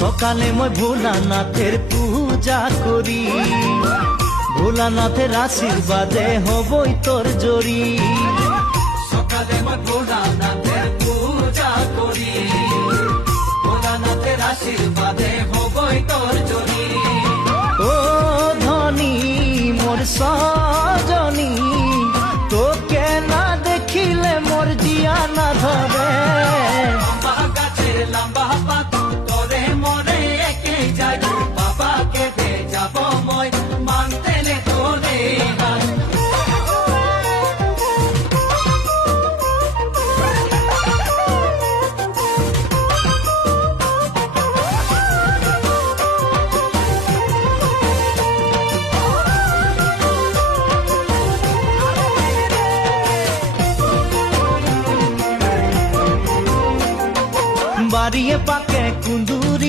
সকালে মই ভোলানাথের পূজা করি, ভোলানাথের আশীর্বাদে হবই তোর জড়ি। সকালে মই ভোলানাথের পূজা করি, ভোলানাথের আশীর্বাদে হবই তোর জড়ি। ও ধনী মোর সজনী, তোকে না দেখিলে মোর জিয়া না ধরে। লম্বা গাছের লম্বা পাতা তোরে মরে একে যাই, বাবাকে দে যাব মই মানতে নে তোরে হাত। বাড়িয়ে পাকে কুন্দুরি